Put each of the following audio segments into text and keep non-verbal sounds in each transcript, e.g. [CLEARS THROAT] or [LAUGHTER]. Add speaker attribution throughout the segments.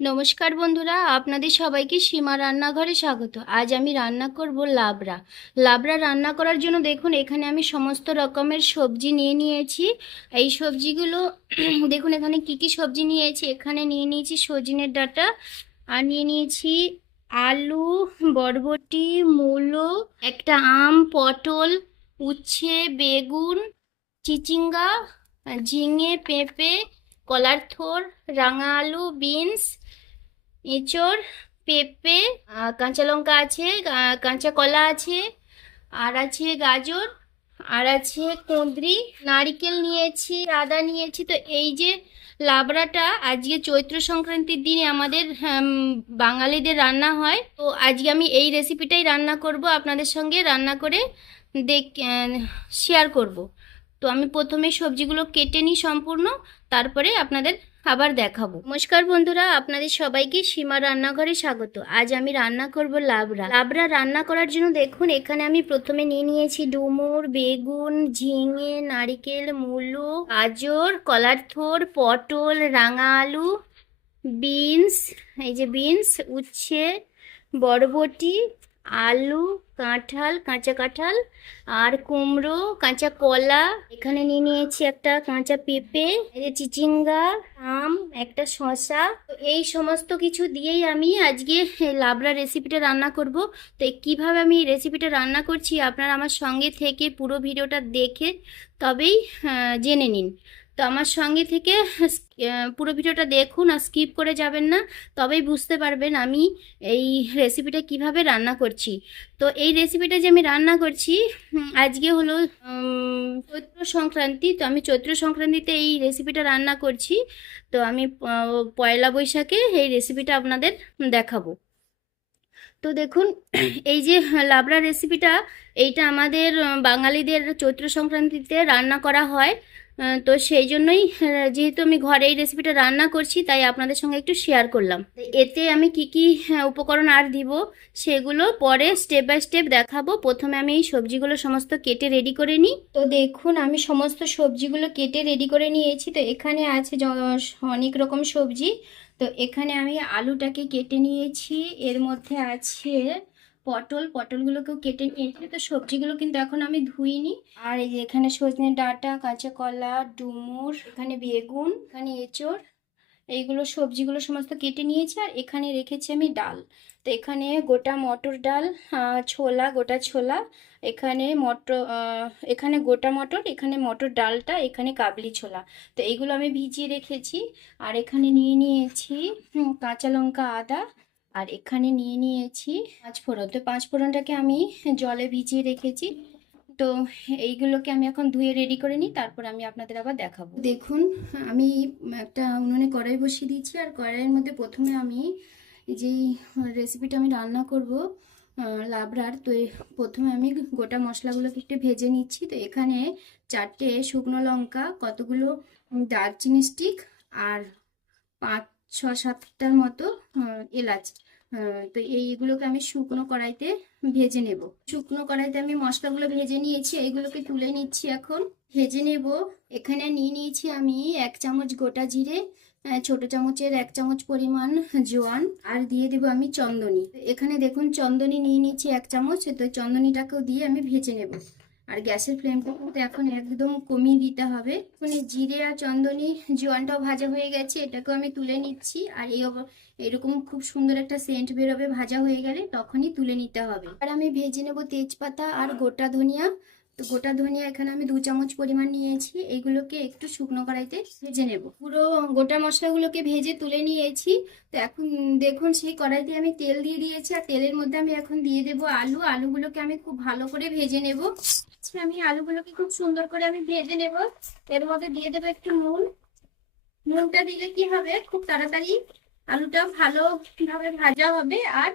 Speaker 1: নমস্কার বন্ধুরা, আপনাদের সবাইকে সীমা রান্নাঘরে স্বাগত। আজ আমি রান্না করব লাবড়া। লাবড়া রান্না করার জন্য দেখুন, এখানে আমি সমস্ত রকমের সবজি নিয়ে নিয়েছি। এই সবজিগুলো, [CLEARS THROAT] দেখুন এখানে কি কি সবজি নিয়েছি। এখানে নিয়ে নিয়েছি সজনের ডাটা, আর নিয়ে নিয়েছি আলু, বরবটি, মূলো, একটা আম, পটল, উচ্ছে, বেগুন, চিচিঙ্গা, ঝিঙে, পেঁপে, কলার থোর, রাঙা আলু, বিনস এঁচড়, পেঁপে কাঁচা লঙ্কা আছে কাঁচা কলা আছে, আর আছে গাজর, আর আছে কুঁদরি, নারিকেল নিয়েছি, আদা নিয়েছি। তো এই যে লাবড়াটা আজকে চৈত্র সংক্রান্তির দিনে আমাদের বাঙালিদের রান্না হয়। তো আজকে আমি এই রেসিপিটাই রান্না করব, আপনাদের সঙ্গে রান্না করে দেখ শেয়ার করব। তো আমি প্রথমে সবজিগুলো কেটে নিই সম্পূর্ণ, তারপরে আপনাদের আবার দেখাবো। নমস্কার বন্ধুরা, আপনাদের সবাইকে সীমা রান্নাঘরে স্বাগত। আজ আমি রান্না করব লাবড়া। লাবড়া রান্না করার জন্য দেখুন, এখানে আমি প্রথমে নিয়ে নিয়েছি ডুমুর, বেগুন, ঝিঙে, নারিকেল, মূলো, গাজর, কলার থোর পটল, রাঙা আলু, বিনস, এই যে বিনস, উচ্ছে, বরবটি আলু, কাঁঠাল, কাঁচা কাঁঠাল আর কুমড়ো, কাঁচা কলা। এখানে নিয়ে নিয়েছি একটা কাঁচা পেঁপে চিচিঙ্গা, আম, একটা তো এই সমস্ত কিছু দিয়েই আমি আজকে লাবড়া রেসিপিটা রান্না করব। তো কীভাবে আমি রেসিপিটা রান্না করছি আপনারা আমার সঙ্গে থেকে পুরো ভিডিওটা দেখে তবেই জেনে নিন। তো আমার সঙ্গে থেকে পুরো ভিডিওটা দেখুন আর স্কিপ করে যাবেন না, তবেই বুঝতে পারবেন আমি এই রেসিপিটা কীভাবে রান্না করছি। তো এই রেসিপিটা যে আমি রান্না করছি আজকে হলো চৈত্র সংক্রান্তি, তো আমি চৈত্র সংক্রান্তিতে এই রেসিপিটা রান্না করছি। তো আমি পয়লা বৈশাখে এই রেসিপিটা আপনাদের দেখাবো। তো দেখুন, এই যে লাবড়া রেসিপিটা এইটা আমাদের বাঙালিদের চৈত্র সংক্রান্তিতে রান্না করা হয়। তো সেই জন্যই যেহেতু আমি ঘরে এই রেসিপিটা রান্না করছি, তাই আপনাদের সঙ্গে একটু শেয়ার করলাম। এতে আমি কি কি উপকরণ আর দিব, সেগুলো পরে স্টেপ বাই স্টেপ দেখাবো। প্রথমে আমি এই সবজিগুলো সমস্ত কেটে রেডি করে নিই। তো দেখুন, আমি সমস্ত সবজিগুলো কেটে রেডি করে নিয়েছি। তো এখানে আছে অনেক রকম সবজি। তো এখানে আমি আলুটাকে কেটে নিয়েছি। এর মধ্যে আছে পটল, পটলগুলোকেও কেটে নিয়েছি। তো সবজিগুলো কিন্তু এখন আমি ধুইনি। আর এই যে এখানে সজনে ডাঁটা কাঁচা কলা ডুমুর, এখানে বেগুন, এখানে এঁচড়, এইগুলো সবজিগুলো সমস্ত কেটে নিয়েছি আর এখানে রেখেছি আমি ডাল। তো এখানে গোটা মটর ডাল ছোলা, গোটা ছোলা, এখানে মটর এখানে গোটা মটর, এখানে মটর ডালটা, এখানে কাবলি ছোলা। তো এইগুলো আমি ভিজিয়ে রেখেছি। আর এখানে নিয়ে নিয়েছি কাঁচা লঙ্কা আদা আর এখানে নিয়ে নিয়েছি পাঁচ ফোড়ন। তো পাঁচ ফোড়নটাকে আমি জলে ভিজিয়ে রেখেছি। তো এইগুলোকে আমি এখন ধুয়ে রেডি করে নিই, তারপর আমি আপনাদের আবার দেখাবো। দেখুন, আমি একটা উনুনে কড়াই বসিয়ে দিয়েছি, আর কড়াইয়ের মধ্যে প্রথমে আমি যেই রেসিপিটা আমি রান্না করব লাবড়ার, তো প্রথমে আমি গোটা মশলাগুলোকে একটু ভেজে নিচ্ছি। তো এখানে চারটে শুকনো লঙ্কা, কতগুলো দারচিনি স্টিক আর পাঁচ ছ সাতটার মতো এলাচ। তো এইগুলোকে আমি শুকনো কড়াইতে ভেজে নেব। শুকনো কড়াইতে আমি মশলাগুলো ভেজে নিয়েছি, এইগুলোকে তুলে নিচ্ছি এখন। ভেজে নেব। এখানে নিয়ে নিয়েছি আমি এক চামচ গোটা জিরে ছোট চামচের এক চামচ পরিমাণ জোয়ান, আর দিয়ে দেবো আমি চন্দনী। এখানে দেখুন, চন্দনী নিয়ে নিয়েছি এক চামচ, তো চন্দনীটাকেও দিয়ে আমি ভেজে নেব। আর গ্যাসের ফ্লেমটা কিন্তু এখন একদম কমিয়ে দিতে হবে। মানে জিরে আর চন্দনী জোয়ানটাও ভাজা হয়ে গেছে, এটাকেও আমি তুলে নিচ্ছি। আর এই এরকম খুব সুন্দর একটা সেন্ট বেরোবে ভাজা হয়ে গেলে, তখনই তুলে নিতে হবে। আর আমি ভেজে নেব তেজপাতা আর গোটা ধনিয়া। তো গোটা ধনিয়া এখানে আমি দু চামচ পরিমাণ নিয়েছি। এইগুলোকে একটু শুকনো কড়াইতে ভেজে নেব। পুরো গোটা মশলাগুলোকে ভেজে তুলে নিয়েছি। তো এখন দেখুন, সেই কড়াইতে আমি তেল দিয়ে দিয়েছি। আর তেলের মধ্যে আমি এখন দিয়ে দেবো আলু। আলুগুলোকে আমি খুব ভালো করে ভেজে নেব। আমি আলুগুলোকে খুব সুন্দর করে আমি ভেজে নেব। এর মধ্যে দিয়ে দেবো একটু নুন। নুনটা দিলে কি হবে? খুব তাড়াতাড়ি আলুটা ভালোভাবে ভাজা হবে আর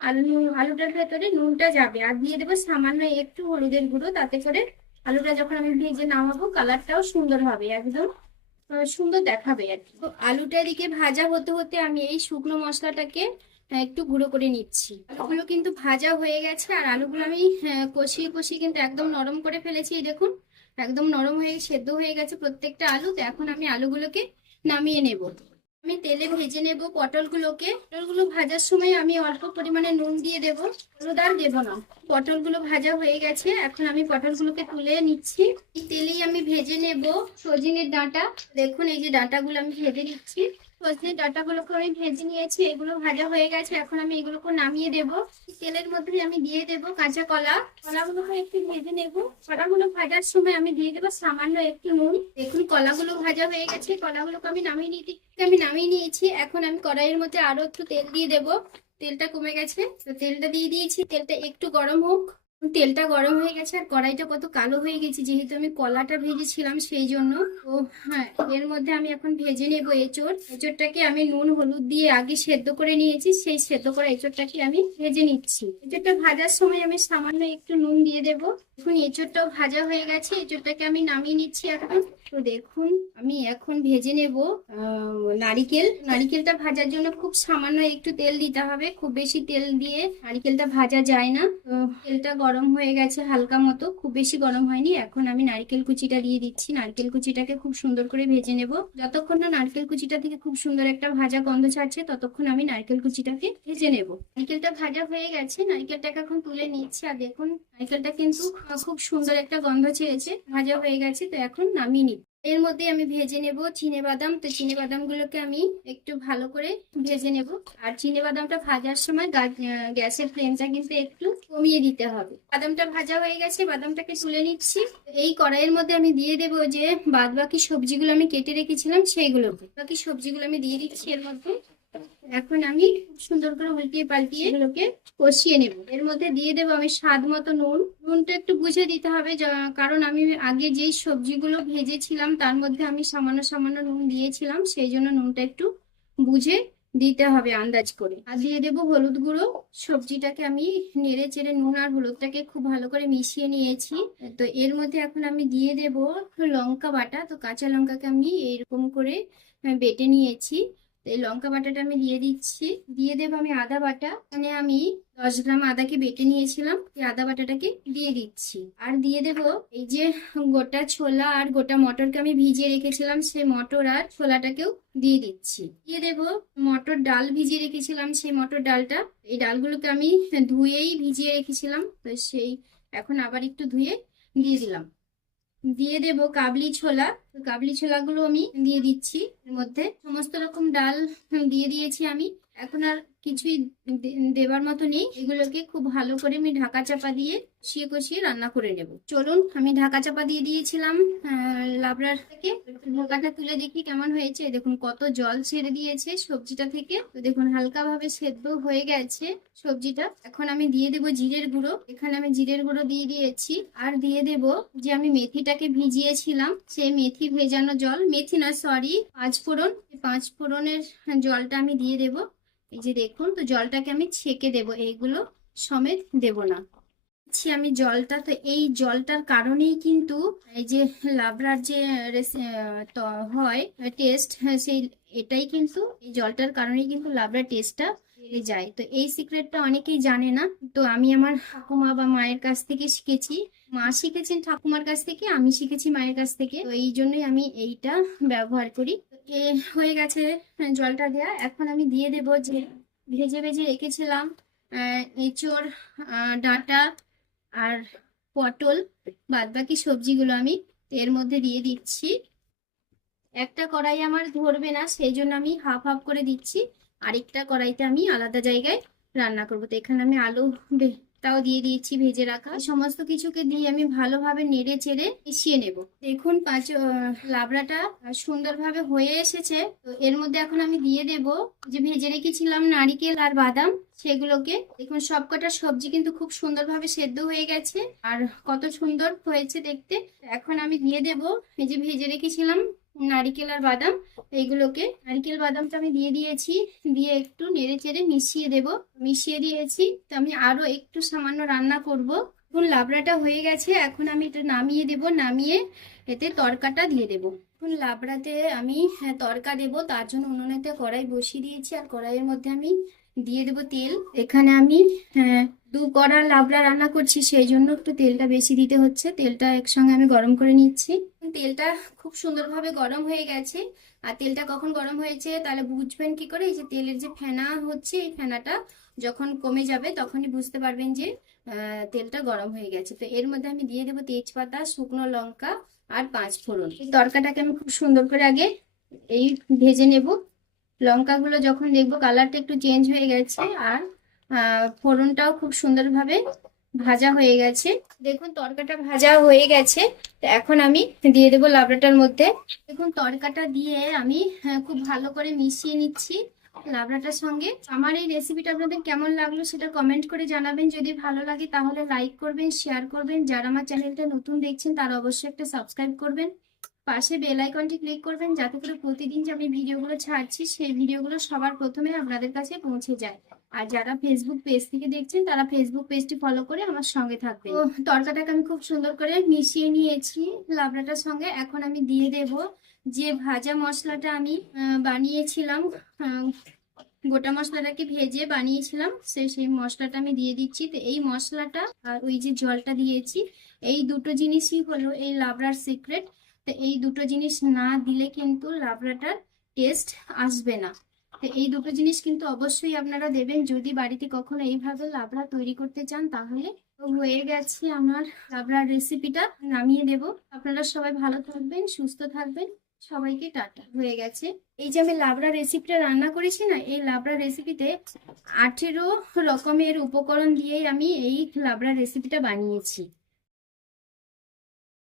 Speaker 1: আলু, আলুটার ভেতরে নুনটা যাবে। আর দিয়ে দেবো সামান্য একটু হলুদের গুঁড়ো, তাতে করে আলুটা যখন আমি ভেজে নামাবো, কালারটাও সুন্দর হবে, একদম সুন্দর দেখাবে আর কি। আলুটা এদিকে ভাজা হতে হতে আমি এই শুকনো মশলাটাকে একটু গুঁড়ো করে নিচ্ছি। আলুগুলো কিন্তু ভাজা হয়ে গেছে আর আলুগুলো আমি কষিয়ে কষিয়ে কিন্তু একদম নরম করে ফেলেছি দেখুন। একদম নরম হয়ে, সেদ্ধ হয়ে গেছে প্রত্যেকটা আলু, তো এখন আমি আলুগুলোকে নামিয়ে নেব। আমি তেলে ভেজে নেব পটলগুলোকে। পটলগুলো ভাজার সময় আমি অল্প পরিমাণে নুন দিয়ে দেব, হলুদ আর দেবো না। পটলগুলো ভাজা হয়ে গেছে, এখন আমি পটলগুলোকে তুলে নিচ্ছি। তেলেই আমি ভেজে নেব সজিনের ডাঁটা। দেখুন, এই যে ডাঁটাগুলো আমি ভেজে নিচ্ছি। সজনের ডাঁটাগুলোকে আমি ভেজে নিয়েছি, এগুলো ভাজা হয়ে গেছে। এখন আমি এগুলোকে নামিয়ে দেব। তেলের মধ্যে আমি দিয়ে দেব কাঁচা কলা। কলাগুলোকে একটু ভেজে নেব। কলাগুলো ভাজার সময় আমি দিয়ে দেবো সামান্য একটু নুন। দেখুন, কলাগুলো ভাজা হয়ে গেছে। কলাগুলোকে আমি নামিয়ে নিয়ে আমি নামিয়ে নিয়েছি। এখন আমি কড়াইয়ের মধ্যে আরও একটু তেল দিয়ে দেব। তেলটা কমে গেছে। তো তেলটা দিয়ে দিয়েছি। তেলটা একটু গরম হোক। তেলটা গরম হয়ে গেছে আর কড়াইটা কত কালো হয়ে গেছে, যেহেতু আমি কলাটা ভেজেছিলাম সেই জন্য। তো হ্যাঁ এর মধ্যে আমি এখন ভেজে নেব এঁচড়। এঁচড়টাকে আমি নুন, হলুদ দিয়ে আগে সেদ্ধ করে নিয়েছি, সেই সেদ্ধ করা এঁচড়টাকে আমি ভেজে নিচ্ছি। এঁচড়টা ভাজার সময় আমি সামান্য একটু নুন দিয়ে দেব। এখন এঁচড়টাও ভাজা হয়ে গেছে, এঁচড়টাকে আমি নামিয়ে নিচ্ছি এখন। তো দেখুন, আমি এখন ভেজে নেব নারিকেল। নারিকেলটা ভাজার জন্য খুব সামান্য একটু তেল দিতে হবে। খুব বেশি তেল দিয়ে নারিকেলটা ভাজা যায় না। তেলটা গরম হয়ে গেছে হালকা মতো, খুব বেশি গরম হয়নি। এখন আমি নারকেল কুচিটা দিয়ে দিচ্ছি। নারকেল কুচিটাকে খুব সুন্দর করে ভেজে নেব। যতক্ষণ না নারকেল কুচিটা থেকে খুব সুন্দর একটা ভাজা গন্ধ ছাড়ছে, ততক্ষণ আমি নারকেল কুচিটাকে ভেজে নেব। নারকেলটা ভাজা হয়ে গেছে। নারকেলটাকে এখন তুলে নিচ্ছি। আর দেখুন, নারকেলটা কিন্তু খুব সুন্দর একটা গন্ধ ছেড়েছে, ভাজা হয়ে গেছে। তো এখন নামিয়ে নিই এর মধ্যে আমি ভেজে নেব চিনে বাদাম। তো চিনে বাদামগুলোকে আমি একটু ভালো করে ভেজে নেব। আর চিনে বাদামটা ভাজার সময় গ্যাসের ফ্লেমটা কিন্তু একটু কমিয়ে দিতে হবে। বাদামটা ভাজা হয়ে গেছে, বাদামটাকে তুলে নিচ্ছি। এই কড়াইয়ের মধ্যে আমি দিয়ে দেব যে বাদ বাকি সবজিগুলো আমি কেটে রেখেছিলাম সেইগুলোকে। বাকি সবজিগুলো আমি দিয়ে দিচ্ছি এর মধ্যে। এখন আমি সুন্দর করে উল্টিয়ে পাল্টিয়ে এগুলোকে কষিয়ে নেব। এর মধ্যে দিয়ে দেবো আমি স্বাদ মতো নুন। নুনটা একটু বুঝে দিতে হবে কারণ আমি আগে যেই সবজিগুলো ভেজেছিলাম তার মধ্যে আমি সামান্য সামান্য নুন দিয়েছিলাম, সেই জন্য নুনটা একটু বুঝে দিতে হবে আন্দাজ করে। আর দিয়ে দেবো হলুদ গুঁড়ো। সবজিটাকে আমি নেড়ে চেড়ে নুন আর হলুদটাকে খুব ভালো করে মিশিয়ে নিয়েছি। তো এর মধ্যে এখন আমি দিয়ে দেব লঙ্কা বাটা। তো কাঁচা লঙ্কাকে আমি এরকম করে বেটে নিয়েছি। এই লঙ্কা বাটাটা আমি দিয়ে দিচ্ছি। দিয়ে দেবো আমি আদা বাটা। মানে আমি দশ গ্রাম আদাকে বেটে নিয়েছিলাম। এই আদা বাটাটাকে দিয়ে দিচ্ছি। আর দিয়ে দেব এই যে গোটা ছোলা আর গোটা মটরকে আমি ভিজিয়ে রেখেছিলাম, সেই মটর আর ছোলাটাকেও দিয়ে দিচ্ছি। দিয়ে দেব মটর ডাল ভিজিয়ে রেখেছিলাম, সেই মটর ডালটা। এই ডালগুলোকে আমি ধুয়েই ভিজিয়ে রেখেছিলাম। তো সেই এখন আবার একটু ধুয়ে দিয়ে দিলাম। দিয়ে দেব কাবলি ছোলা। কাবলি ছোলাগুলো আমি দিয়ে দিচ্ছি এর মধ্যে। সমস্ত রকম ডাল দিয়ে দিয়েছি আমি। এখন আর কিছুই দেবার মতো নেই। এগুলোকে খুব ভালো করে আমি ঢাকা চাপা দিয়ে কষিয়ে কষিয়ে রান্না করে নেব। চলুন, আমি ঢাকা চাপা দিয়ে দিয়েছিলাম লাবড়ার থেকে। ঢাকাটা তুলে দেখি কেমন হয়েছে। দেখুন, কত জল ছেড়ে দিয়েছে সবজিটা থেকে। তো দেখুন হালকা ভাবে সেদ্ধ হয়ে গেছে সবজিটা। এখন আমি দিয়ে দেব জিরের গুঁড়ো। এখানে আমি জিরের গুঁড়ো দিয়ে দিয়েছি। আর দিয়ে দেব যে আমি মেথিটাকে ভিজিয়েছিলাম, সেই মেথি ভেজানো জল। মেথি না, সরি পাঁচ ফোড়ন পাঁচ ফোড়নের জলটা আমি দিয়ে দেব। এই যে দেখুন, তো জলটাকে আমি ছেঁকে দেব, এইগুলো সমেত দেব না। আমি জলটা, তো এই জলটার কারণেই কিন্তু এই যে লাবড়ার যে হয় টেস্ট সেই, এটাই কিন্তু এই জলটার কারণেই কিন্তু লাবড়ার টেস্টটা বেড়ে যায়। তো এই সিক্রেটটা অনেকেই জানে না, তো আমি আমার ঠাকুমা বা মায়ের কাছ থেকে শিখেছি। মা শিখেছেন ঠাকুমার কাছ থেকে, আমি শিখেছি মায়ের কাছ থেকে। তো এই জন্যই আমি এইটা ব্যবহার করি। এ, হয়ে গেছে জলটা দেয়া। এখন আমি দিয়ে দেব যে ভেজে ভেজে রেখেছিলাম এঁচোড় ডাঁটা আর পটল। বাদবাকি সবজিগুলো আমি এর মধ্যে দিয়ে দিচ্ছি। একটা কড়াই আমার ধরবে না, সেই জন্য আমি হাফ হাফ করে দিচ্ছি। আরেকটা কড়াইতে আমি আলাদা জায়গায় রান্না করব। তো এখানে আমি আলু তাও দিয়ে দিয়েছি, ভেজে রাখা। সমস্ত কিছুকে দিয়ে আমি ভালোভাবে নেড়ে চেড়ে মিশিয়ে নেব। দেখুন, পাঁচ লাবড়াটা সুন্দরভাবে হয়ে এসেছে। তো এর মধ্যে এখন আমি দিয়ে দেব যে ভেজে রেখেছিলাম নারিকেল আর বাদাম, সেগুলোকে। দেখুন, সবকটা সবজি কিন্তু খুব সুন্দরভাবে সেদ্ধ হয়ে গেছে। আর কত সুন্দর হয়েছে দেখতে। এখন আমি দিয়ে দেব যে ভেজে রেখেছিলাম নারিকেল আর বাদাম, এইগুলোকে। নারকেল বাদামটা আমি দিয়ে দিয়েছি, দিয়ে একটু নেড়ে চেড়ে মিশিয়ে দেব। মিশিয়ে দিয়েছি, তো আমি আরও একটু সামান্য রান্না করব। এখন লাবড়াটা হয়ে গেছে, এখন আমি এটা নামিয়ে দেব, নামিয়ে এতে তরকাটা দিয়ে দেব। এখন লাবড়াতে আমি তরকা তড়কা দেবো, তার জন্য উনুনেতে কড়াই বসিয়ে দিয়েছি, আর কড়াইয়ের মধ্যে আমি দিয়ে দেবো তেল। এখানে আমি হ্যাঁ, দু কড়া লাবড়া রান্না করছি সেই জন্য একটু তেলটা বেশি দিতে হচ্ছে। তেলটা একসঙ্গে আমি গরম করে নিচ্ছি। তেলটা খুব সুন্দরভাবে গরম হয়ে গেছে। আর তেলটা কখন গরম হয়েছে তাহলে বুঝবেন কি করে? এই যে তেলের যে ফেনা হচ্ছে এই ফেনাটা যখন কমে যাবে তখনই বুঝতে পারবেন যে তেলটা গরম হয়ে গেছে। তো এর মধ্যে আমি দিয়ে দেবো তেজপাতা শুকনো লঙ্কা আর পাঁচ ফোড়ন। তরকাটাকে আমি খুব সুন্দর করে আগে এই ভেজে নেব। লঙ্কাগুলো যখন দেখব কালারটা একটু চেঞ্জ হয়ে গেছে আর ফোড়নটাও খুব সুন্দরভাবে ভাজা হয়ে গেছে। দেখুন তরকাটা ভাজা হয়ে গেছে। তো এখন আমি দিয়ে দেবো লাবড়াটার মধ্যে। দেখুন তরকাটা দিয়ে আমি আহ, খুব ভালো করে মিশিয়ে নিচ্ছি লাবড়াটার সঙ্গে। আমার এই রেসিপিটা আপনাদের কেমন লাগল সেটা কমেন্ট করে জানাবেন। যদি ভালো লাগে তাহলে লাইক করবেন শেয়ার করবেন। যারা আমার চ্যানেলটা নতুন দেখছেন তারা অবশ্যই একটা সাবস্ক্রাইব করবেন। পাশে বেল আইকনটি ক্লিক করবেন যাতে করে প্রতিদিন যে আমি ভিডিওগুলো ছাড়ছি সেই ভিডিওগুলো সবার প্রথমে আপনাদের কাছে পৌঁছে যায়। আর যারা ফেসবুক পেজ থেকে দেখছেন তারা ফেসবুক পেজটি ফলো করে আমার সঙ্গে থাকবে তো তরকাটাকে আমি খুব সুন্দর করে মিশিয়ে নিয়েছি লাবড়াটার সঙ্গে। এখন আমি দিয়ে দেব যে ভাজা মশলাটা আমি বানিয়েছিলাম গোটা মশলাটাকে ভেজে বানিয়েছিলাম সে সেই মশলাটা আমি দিয়ে দিচ্ছি। তো এই মশলাটা আর ওই যে জলটা দিয়েছি এই দুটো জিনিসই হলো এই লাবড়ার সিক্রেট তো এই দুটো জিনিস না দিলে কিন্তু লাবড়াটার টেস্ট আসবে না। তো এই দুটো জিনিস কিন্তু অবশ্যই আপনারা দেবেন। যদি বাড়িতে কখনো এইভাবে লাবড়া তৈরি করতে চান, তাহলে হয়ে গেছে আমার লাবড়ার রেসিপিটা নামিয়ে দেব। আপনারা সবাই ভালো থাকবেন, সুস্থ থাকবেন। সবাইকে টাটা। হয়ে গেছে। এই যে আমি লাবড়া রেসিপিটা রান্না করেছি না, এই লাবড়া রেসিপিতে আঠেরো রকমের উপকরণ দিয়েই আমি এই লাবড়া রেসিপিটা বানিয়েছি।